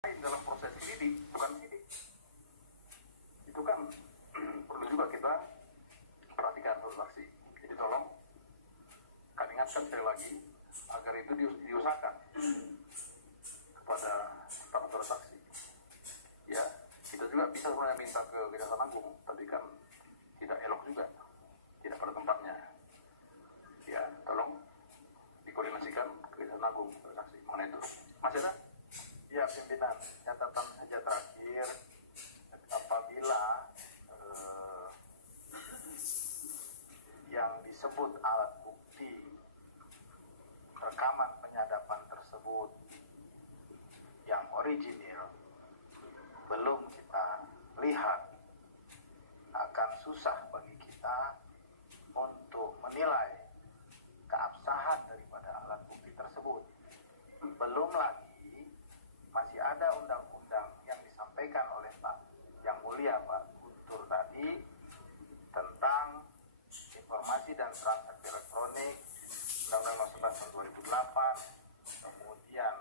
dalam proses sidik, bukan sidik. Itu kan perlu juga kita perhatikan saksi. Jadi tolong kami ingatkan sekali lagi agar itu diusahakan kepada para saksi. Ya, kita juga bisa sebenarnya minta ke Kejaksaan Agung, tapi kan tidak elok juga, tidak pada tempatnya. Ya, tolong dikoordinasikan ke Kejaksaan Agung saksi mengenai itu. Masih ada? Ya, pimpinan, catatan saja terakhir, apabila yang disebut alat bukti rekaman penyadapan tersebut yang original belum kita lihat, akan susah bagi kita untuk menilai keabsahan daripada alat bukti tersebut. Belum lagi masih ada undang-undang yang disampaikan oleh Pak Yang Mulia Pak Guntur tadi tentang informasi dan transaksi elektronik, Undang-Undang Nomor 11 Tahun 2008, kemudian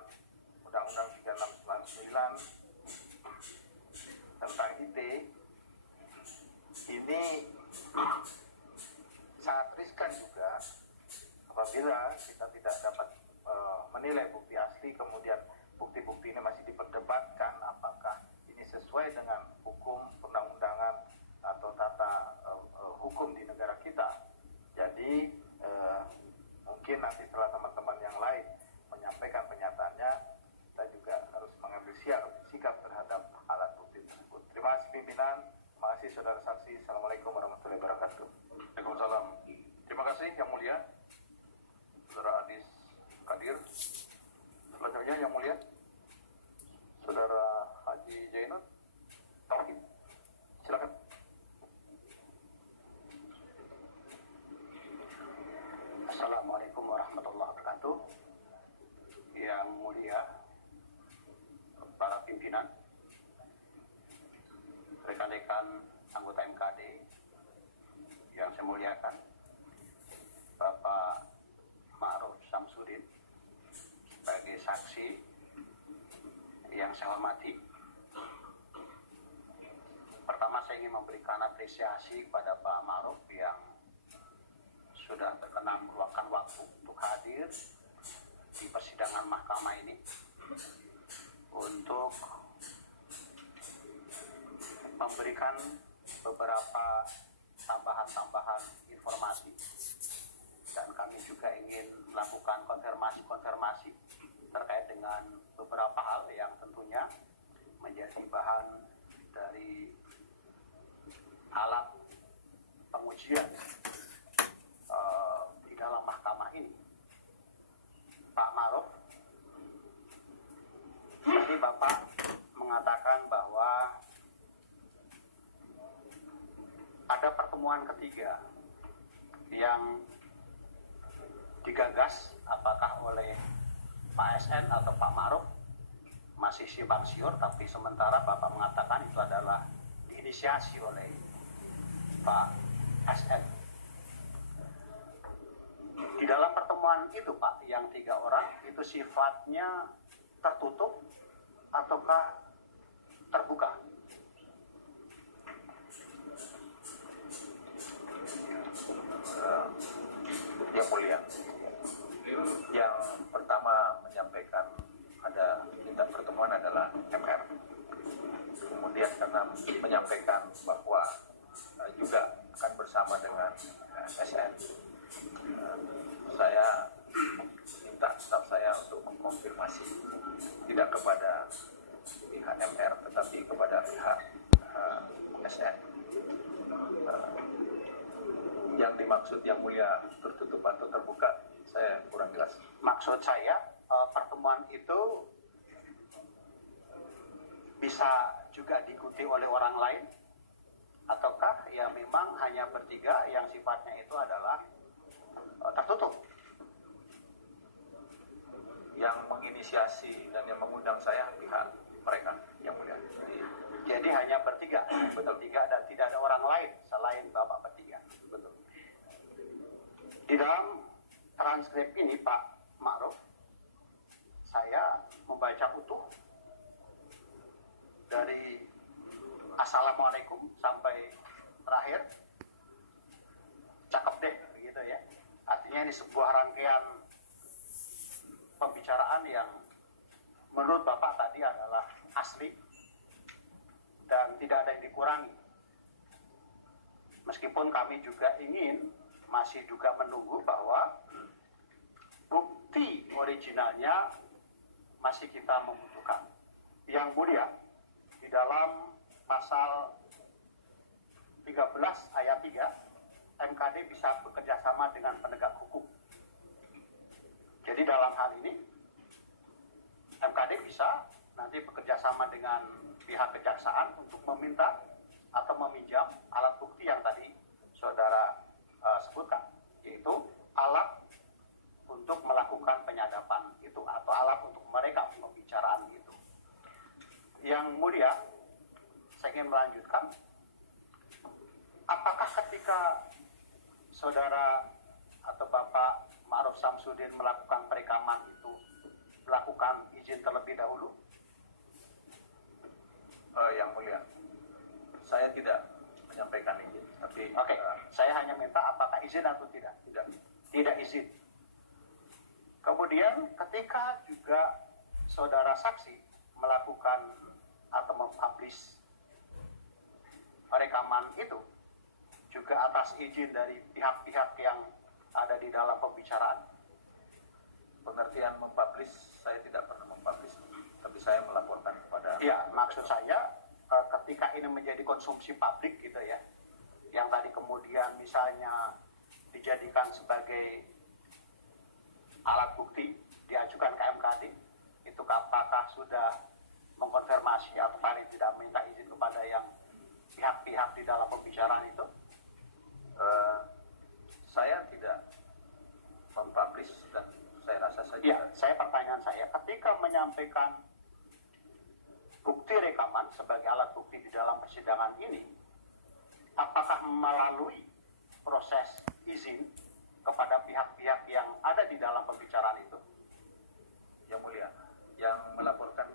Undang-Undang 3699 tentang IT. Ini sangat riskan juga apabila kita tidak dapat menilai bukti asli, kemudian bukti-bukti ini masih diperdebatkan apakah ini sesuai dengan hukum perundang-undangan atau tata hukum di negara kita. Jadi mungkin nanti setelah teman-teman yang lain menyampaikan pernyataannya, kita juga harus mengambil sikap terhadap alat bukti tersebut. Terima kasih pimpinan, terima kasih saudara saksi. Assalamualaikum warahmatullahi wabarakatuh. Waalaikumsalam. Terima kasih Yang Mulia Saudara Adis Kadir. Selanjutnya Yang Mulia Saudara Haji Jainur Tauhid, silakan. Assalamualaikum warahmatullahi wabarakatuh. Yang mulia para pimpinan, rekan-rekan anggota MKD yang saya muliakan, Bapak Ma'ruf Samsudin sebagai saksi yang saya hormati. Pertama, saya ingin memberikan apresiasi kepada Pak Ma'ruf yang sudah berkenan meluangkan waktu untuk hadir di persidangan mahkamah ini untuk memberikan beberapa tambahan informasi, dan kami juga ingin melakukan konfirmasi terkait dengan beberapa hal yang tentunya menjadi bahan dari alat pengujian di dalam mahkamah ini. Pak Ma'ruf, tadi Bapak mengatakan bahwa ada pertemuan ketiga yang digagas, apakah oleh Pak SN atau Pak Ma'ruf, masih simpang siur, tapi sementara Bapak mengatakan itu adalah diinisiasi oleh Pak SN. Di dalam pertemuan itu Pak, yang 3 orang itu sifatnya tertutup ataukah terbuka? Yang Mulia, yang pertama menyampaikan ada minta pertemuan adalah MR. Kemudian karena menyampaikan bahwa juga akan bersama dengan SN, saya minta staf saya untuk mengkonfirmasi tidak kepada pihak MR tetapi kepada pihak SN. Yang dimaksud Yang Mulia tertutup atau terbuka, saya kurang jelas. Maksud saya pertemuan itu bisa juga diikuti oleh orang lain, ataukah ya memang hanya bertiga yang sifatnya itu adalah tertutup? Yang menginisiasi dan yang mengundang saya pihak mereka, Yang Mulia. Jadi hanya bertiga, bertiga dan tidak ada orang lain selain Bapak bertiga. Betul. Di dalam transkrip ini Pak Ma'ruf, saya membaca utuh assalamualaikum sampai terakhir, cakep deh begitu ya. Artinya ini sebuah rangkaian pembicaraan yang menurut Bapak tadi adalah asli dan tidak ada yang dikurangi. Meskipun kami juga masih juga menunggu bahwa bukti originalnya masih kita membutuhkan. Yang mulia, di dalam pasal 13 ayat 3, MKD bisa bekerja sama dengan penegak hukum. Jadi dalam hal ini, MKD bisa nanti bekerja sama dengan pihak kejaksaan untuk meminta atau meminjam alat bukti yang tadi saudara sebutkan, yaitu alat untuk melakukan penyadapan itu atau alat untuk merekam pembicaraan itu. Yang mulia, saya ingin melanjutkan, apakah ketika saudara atau Bapak Ma'ruf Samsudin melakukan perekaman itu melakukan izin terlebih dahulu? Yang mulia, saya tidak menyampaikan izin, tapi Oke, saya hanya minta apakah izin atau tidak? Tidak izin. Kemudian ketika juga saudara saksi melakukan atau mempublish rekaman itu juga atas izin dari pihak-pihak yang ada di dalam pembicaraan. pengertian mempublish, saya tidak pernah mempublish, tapi saya melaporkan kepada. Ya, maksud saya ketika ini menjadi konsumsi publik gitu ya, yang tadi kemudian misalnya dijadikan sebagai alat bukti diajukan ke MKD, itu apakah sudah mengkonfirmasi atau paling tidak minta izin kepada yang pihak-pihak di dalam pembicaraan itu? Saya tidak mempublish dan saya rasa saja. Ya, pertanyaan saya, ketika menyampaikan bukti rekaman sebagai alat bukti di dalam persidangan ini, apakah melalui proses izin kepada pihak-pihak yang ada di dalam pembicaraan itu? Yang mulia, yang melaporkan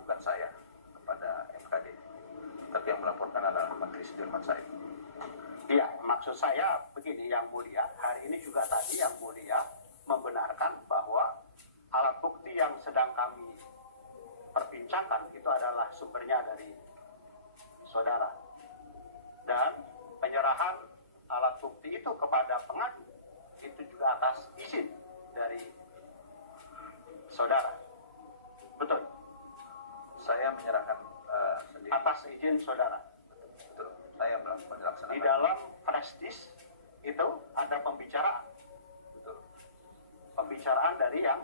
bukan saya kepada MKD, tapi yang melaporkan adalah Menteri Sudirman Said. Iya, maksud saya begini, yang mulia, hari ini juga tadi yang mulia membenarkan bahwa alat bukti yang sedang kami perbincangkan itu adalah sumbernya dari saudara. Dan penyerahan alat bukti itu kepada pengadu itu juga atas izin dari saudara. Betul? Saya menyerahkan sendiri. Atas izin saudara. Betul. Saya melaksanakan. Di dalam flash disk itu ada pembicaraan. Betul. Pembicaraan dari yang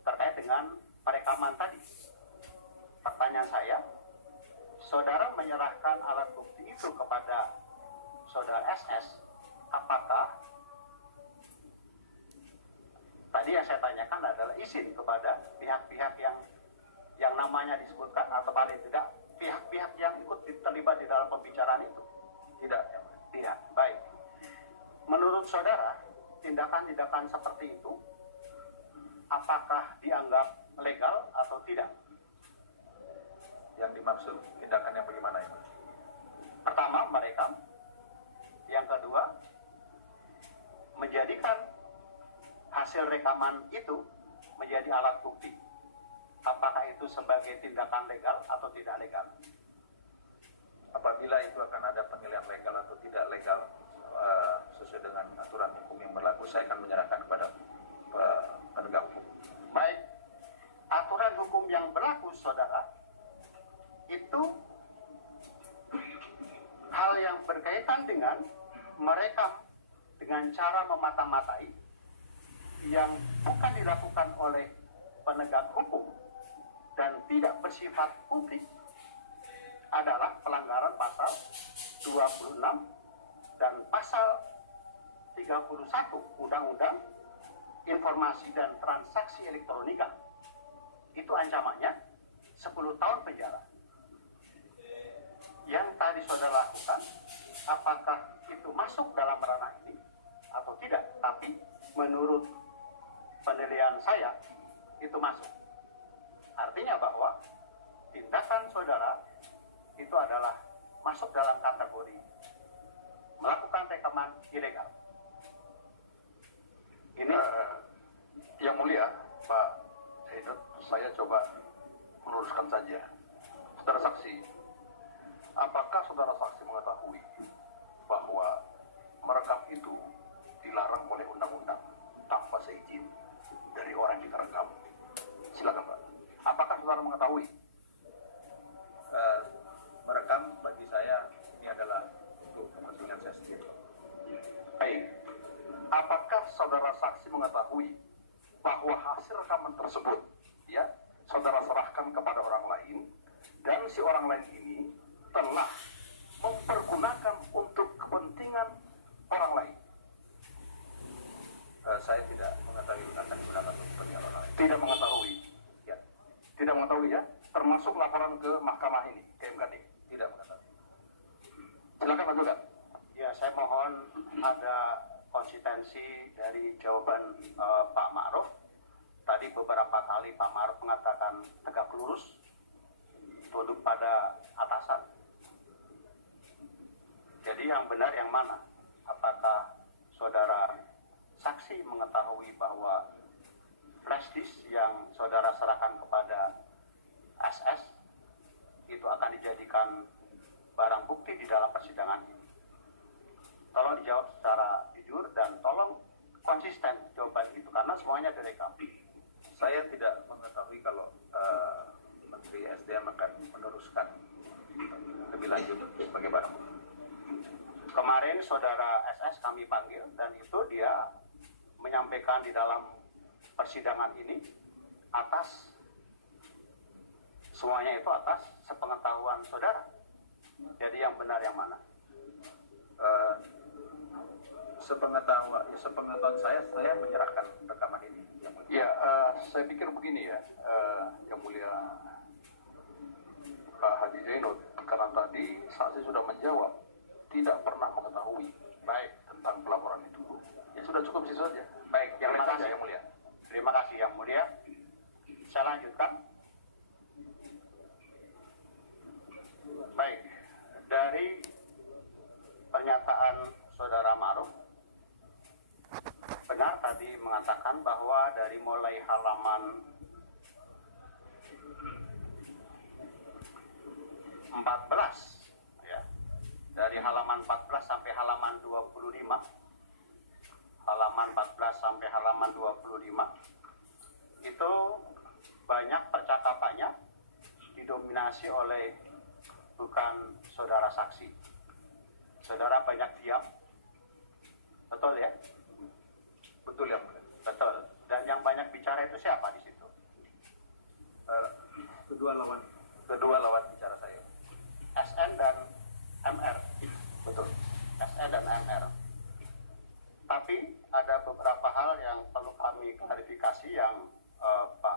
terkait dengan perekaman tadi. Pertanyaan saya, saudara menyerahkan alat bukti itu kepada saudara SS, apakah tadi yang saya tanyakan adalah izin kepada pihak-pihak yang namanya disebutkan atau paling tidak pihak-pihak yang ikut terlibat di dalam pembicaraan itu? Tidak. Tidak. Baik. Menurut saudara, tindakan-tindakan seperti itu apakah dianggap legal atau tidak? Yang dimaksud tindakan yang bagaimana itu? Pertama, merekam. Yang kedua, menjadikan hasil rekaman itu menjadi alat bukti. Apakah itu sebagai tindakan legal atau tidak legal? Apabila itu akan ada penilaian legal atau tidak legal sesuai dengan aturan hukum yang berlaku, saya akan menyerahkan kepada penegak hukum. Baik, aturan hukum yang berlaku, saudara, itu hal yang berkaitan dengan merekam dengan cara memata-matai yang bukan dilakukan oleh penegak hukum dan tidak bersifat publik adalah pelanggaran pasal 26 dan pasal 31 Undang-Undang Informasi dan Transaksi Elektronika. Itu ancamannya 10 tahun penjara. Yang tadi saudara lakukan, apakah itu masuk dalam ranah ini atau tidak? Tapi menurut penilaian saya, itu masuk. Artinya bahwa tindakan saudara itu adalah masuk dalam kategori melakukan rekaman ilegal. Ini Yang mulia, Pak Zainur, saya coba meluruskan saja. Saudara saksi, apakah saudara saksi mengetahui bahwa merekam itu dilarang oleh undang-undang tanpa seizin dari orang yang kita rekam? Silakan, Pak. Apakah saudara mengetahui? Merekam bagi saya ini adalah untuk kepentingan saya sendiri. Baik. Apakah saudara saksi mengetahui bahwa hasil rekaman tersebut, ya, saudara serahkan kepada orang lain, dan si orang lain ini telah mempergunakan untuk kepentingan orang lain? Saya tidak mengetahui akan digunakan untuk kepentingan orang lain. Tidak mengetahui. Ya, Tidak mengetahui, ya, termasuk laporan ke mahkamah ini, ke MKD. tidak mengetahui. Silakan lanjutkan. ya saya mohon ada konsistensi dari jawaban Pak Ma'ruf. Tadi beberapa kali Pak Ma'ruf mengatakan tegak lurus, tunduk pada atasan. Jadi yang benar yang mana? Apakah saudara saksi mengetahui bahwa flash disk yang saudara serahkan kepada SS itu akan dijadikan barang bukti di dalam persidangan ini? Tolong dijawab secara jujur dan tolong konsisten jawaban itu karena semuanya direkam. Saya tidak mengetahui kalau Menteri SDM akan meneruskan lebih lanjut sebagai barang bukti. Kemarin saudara SS kami panggil dan itu dia menyampaikan di dalam persidangan ini atas semuanya itu atas sepengetahuan saudara. Jadi yang benar yang mana? Sepengetahuan saya menyerahkan rekaman ini. Ya, saya pikir begini, ya, Yang Mulia Pak Haji Zainur, karena tadi saksi sudah menjawab tidak pernah mengetahui baik tentang pelaporan itu. Ya sudah cukup situ saja. Baik, Yang terima lain saja, kasih. Yang Mulia. Terima kasih yang mulia. Saya lanjutkan. Baik, dari pernyataan saudara Ma'ruf, benar tadi mengatakan bahwa dari mulai halaman 14, ya, dari halaman 14 sampai halaman 25, halaman 14 sampai halaman 25, itu banyak percakapannya didominasi oleh bukan saudara saksi. Saudara banyak diam, betul ya? Betul, Yang Mulia. Betul. Dan yang banyak bicara itu siapa di situ? Kedua lawan bicara saya. SN dan MR. Betul. SN dan MR. Tapi ada beberapa hal yang perlu kami klarifikasi yang Pak